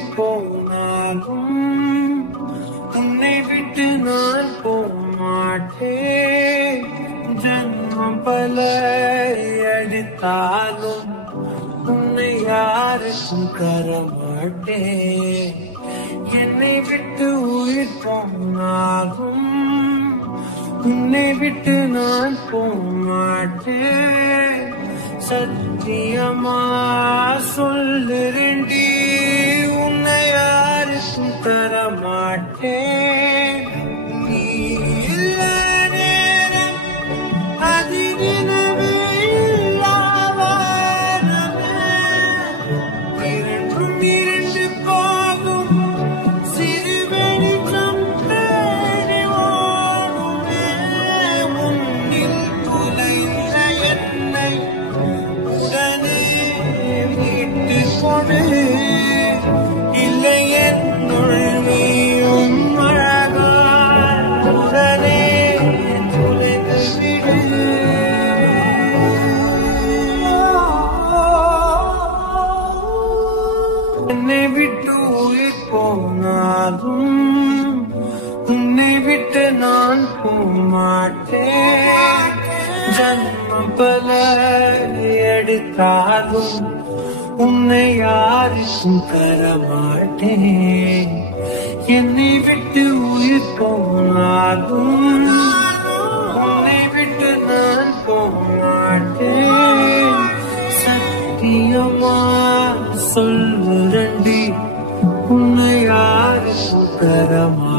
உயிர் போனாலும் உன்னை விட்டு நான் போமாட்டேன். ஜன்மம் பல அடித்தாலும் உன்னை யாருக்கும் தரமாட்டேன். என்னை விட்டு உயிர் போனாலும் உன்னை விட்டு நான் போமாட்டேன். சத்தியமா சொல்லுறேன்டி, உன்னை யாருக்கும் தரமாட்டேன். நீ இல்ல நேரம் அதிரினவே இல்லாவாரமே. இரண்டும் இரண்டு போகும் சிறு வெளிச்சம் தேடி ஓடுமே. உன்னில் துளைந்த என்னை உடனே மீட்டு கொடு. இல்லை என்னுள் நீயும் அழகாய் உடனே துளைந்து விடு. என்னை விட்டு உயிர் போனாலும் உன்னை விட்டு நான் போமாட்டேன். ஜன்மம் பல எடுத்தாலும் உன்னை யாருக்கும் தரமாட்டேன். என்னை விட்டு உயிர் போனாலும் உன்னை விட்டு நான் போமாட்டேன். சத்தியமா சொல்லுறேன்டி, உன்னை யாருக்கும் தரமாட்டேன்.